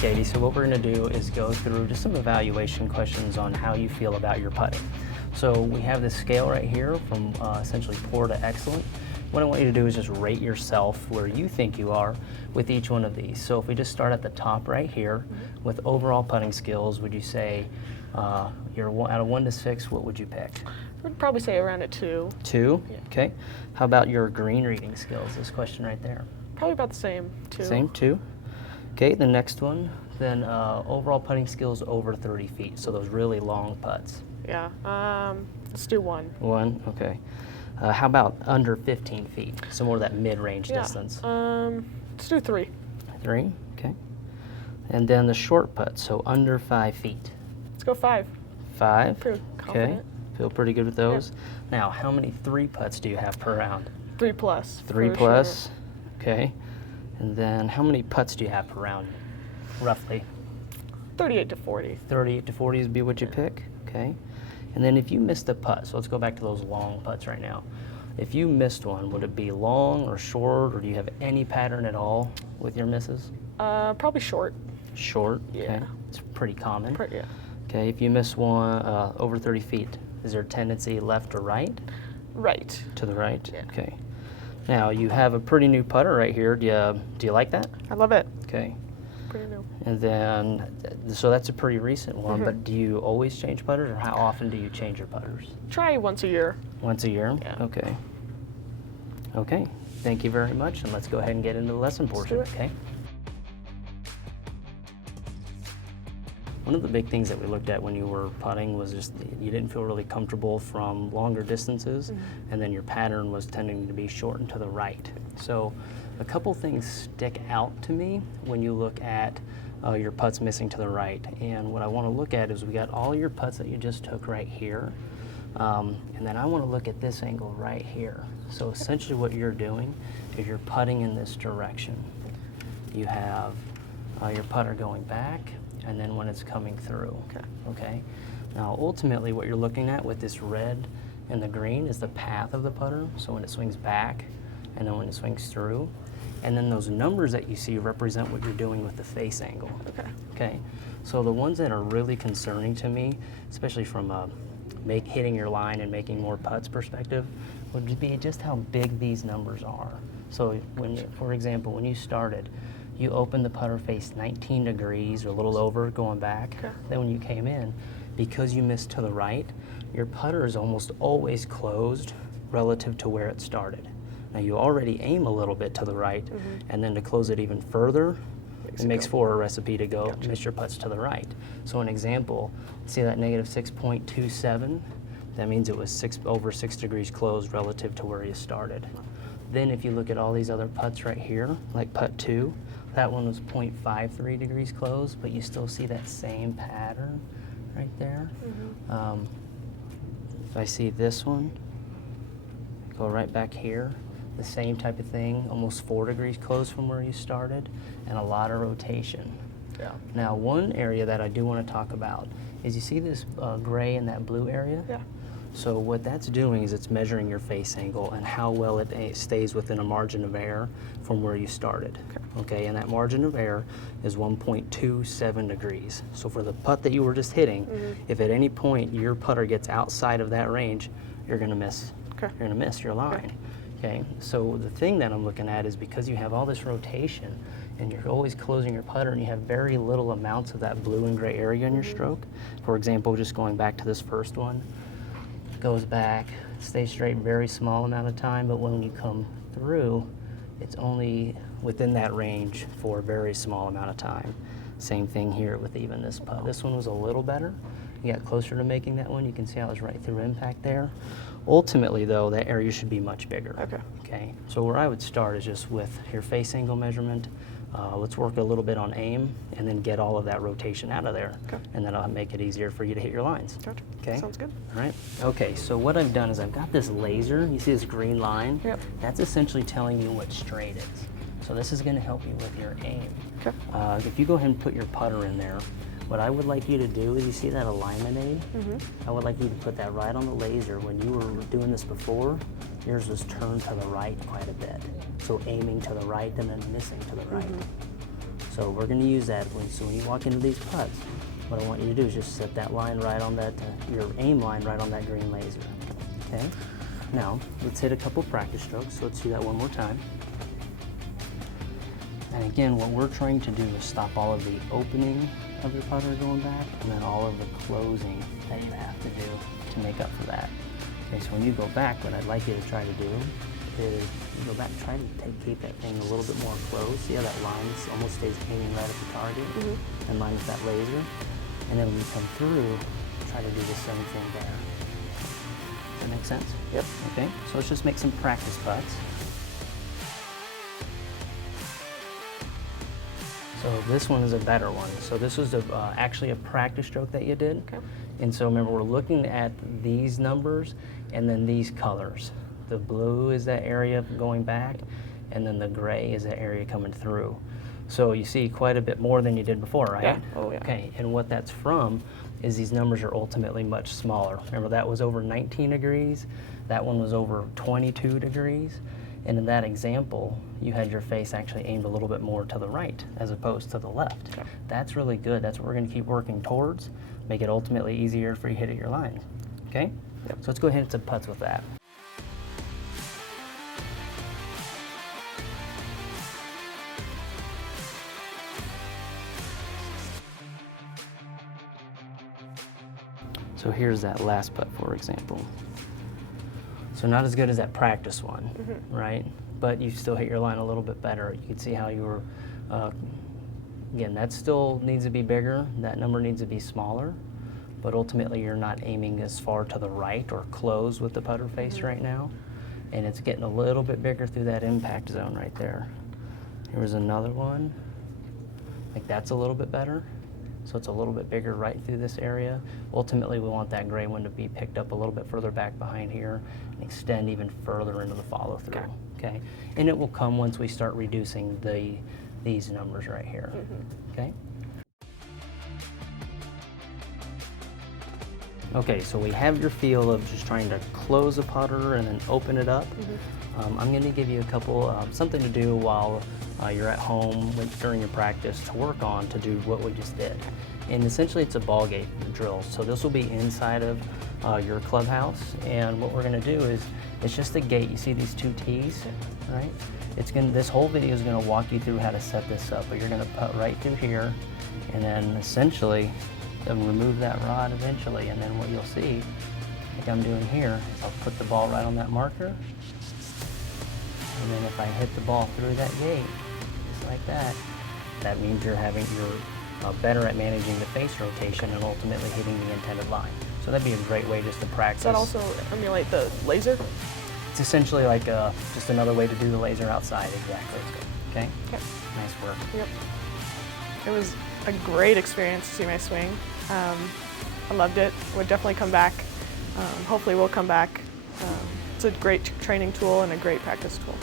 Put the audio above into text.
Katie. So what we're going to do is go through just some evaluation questions on how you feel about your putting. So we have this scale right here from essentially poor to excellent. What I want you to do is just rate yourself where you think you are with each one of these. So if we just start at the top right here with overall putting skills, would you say you're out of 1 to 6, what would you pick? I would probably say around a 2. 2? Yeah. Okay. How about your green reading skills? This question right there. Probably about the same, 2. Same, 2. Okay, the next one, then overall putting skills over 30 feet, so those really long putts. Yeah, let's do 1. 1, okay. How about under 15 feet, so more of that mid-range Yeah. distance? Let's do 3. 3, okay. And then the short putt, so under 5 feet. Let's go 5. 5, Pretty okay. confident. Feel pretty good with those. Now, how many 3 putts do you have per round? 3 plus. 3 for plus, sure. okay. And then how many putts do you have per round, roughly? 38 to 40. 38 to 40 would be what you pick, okay. And then if you missed a putt, so let's go back to those long putts right now. If you missed one, would it be long or short, or do you have any pattern at all with your misses? Probably short. Short, okay. Yeah. It's pretty common. Yeah. Okay, if you miss one over 30 feet, is there a tendency left or right? Right. To the right? Yeah. Okay. Now, you have a pretty new putter right here. Do you like that? I love it. Okay. Pretty new. And then, so that's a pretty recent one, but do you always change putters, or how often do you change your putters? Try once a year. Once a year? Yeah. Okay. Okay. Thank you very much, and let's go ahead and get into the lesson portion, do it. okay? One of the big things that we looked at when you were putting was just you didn't feel really comfortable from longer distances, and then your pattern was tending to be short and to the right. So a couple things stick out to me when you look at your putts missing to the right. And what I want to look at is we got all your putts that you just took right here. And then I want to look at this angle right here. So essentially what you're doing is you're putting in this direction. You have your putter going back, and then when it's coming through. Okay. Now ultimately what you're looking at with this red and the green is the path of the putter. So when it swings back, and then when it swings through, and then those numbers that you see represent what you're doing with the face angle. Okay. So the ones that are really concerning to me, especially from a hitting your line and making more putts perspective, would be just how big these numbers are. So when, for example, when you started, you opened the putter face 19 degrees or a little over going back. Then when you came in, because you missed to the right, your putter is almost always closed relative to where it started. Now you already aim a little bit to the right, and then to close it even further, it makes for a recipe to go miss your putts to the right. So an example, see that negative 6.27? That means it was over 6 degrees closed relative to where you started. Then if you look at all these other putts right here, like putt 2, that one was 0.53 degrees closed, but you still see that same pattern right there. If I see this one, go right back here, the same type of thing, almost 4 degrees closed from where you started, and a lot of rotation. Now, one area that I do want to talk about is you see this gray and that blue area? So what that's doing is it's measuring your face angle and how well it stays within a margin of error from where you started. Okay, and that margin of error is 1.27 degrees. So for the putt that you were just hitting, if at any point your putter gets outside of that range, you're going to miss. You're going to miss your line. Okay, so the thing that I'm looking at is because you have all this rotation and you're always closing your putter and you have very little amounts of that blue and gray area in your stroke. For example, just going back to this first one, goes back, stays straight very small amount of time, but when you come through, it's only within that range for a very small amount of time. Same thing here with even this putt. This one was a little better. You got closer to making that one. You can see how it was right through impact there. Ultimately though, that area should be much bigger. Okay. So where I would start is just with your face angle measurement. Let's work a little bit on aim and then get all of that rotation out of there. And then I'll make it easier for you to hit your lines. Okay? Sounds good. All right. Okay, so what I've done is I've got this laser. You see this green line? That's essentially telling you what straight is. So this is going to help you with your aim. If you go ahead and put your putter in there, what I would like you to do is, you see that alignment aid? I would like you to put that right on the laser. When you were doing this before, yours was turned to the right quite a bit. So aiming to the right and then missing to the right. So we're going to use that so when you walk into these putts, what I want you to do is just set that line right on that, your aim line right on that green laser. Okay? Now, let's hit a couple practice strokes. So let's do that one more time. And again, what we're trying to do is stop all of the opening of your putter going back and then all of the closing that you have to do to make up for that. Okay, so when you go back, what I'd like you to try to do is you go back, try to keep that thing a little bit more closed. See how that line almost stays hanging right at the target in line with that laser? And then when you come through, try to do the same thing there. Does that make sense? Yep. Okay, so let's just make some practice putts. So this one is a better one. So this was actually a practice stroke that you did. Okay. And so remember, we're looking at these numbers and then these colors. The blue is that area going back, and then the gray is that area coming through. So you see quite a bit more than you did before, right? Yeah. Oh, yeah. Okay, and what that's from is these numbers are ultimately much smaller. Remember, that was over 19 degrees. That one was over 22 degrees. And in that example, you had your face actually aimed a little bit more to the right as opposed to the left. Okay. That's really good. That's what we're going to keep working towards. Make it ultimately easier for you to hit at your lines. Okay? Yep. So let's go ahead and hit some putts with that. So here's that last putt, for example. So not as good as that practice one, right? But you still hit your line a little bit better. You can see how you were, again, that still needs to be bigger. That number needs to be smaller. But ultimately, you're not aiming as far to the right or close with the putter face right now. And it's getting a little bit bigger through that impact zone right there. Here's another one. Like that's a little bit better. So it's a little bit bigger right through this area. Ultimately, we want that gray one to be picked up a little bit further back behind here and extend even further into the follow through. Okay? And it will come once we start reducing these numbers right here. Okay? Okay, so we have your feel of just trying to close a putter and then open it up. I'm going to give you a couple, something to do while you're at home during your practice to work on to do what we just did. And essentially it's a ball gate drill. So this will be inside of your clubhouse. And what we're going to do is, it's just a gate. You see these two T's, right? This whole video is going to walk you through how to set this up, but you're going to put right through here and then essentially remove that rod eventually, and then what you'll see, like I'm doing here, is I'll put the ball right on that marker, and then if I hit the ball through that gate, just like that, that means you're better at managing the face rotation and ultimately hitting the intended line. So that'd be a great way just to practice. Does that also emulate the laser? It's essentially like just another way to do the laser outside, exactly. Okay? Okay. Nice work. Yep. It was a great experience to see my swing. I loved it. Would definitely come back. Hopefully we'll come back. It's a great training tool and a great practice tool.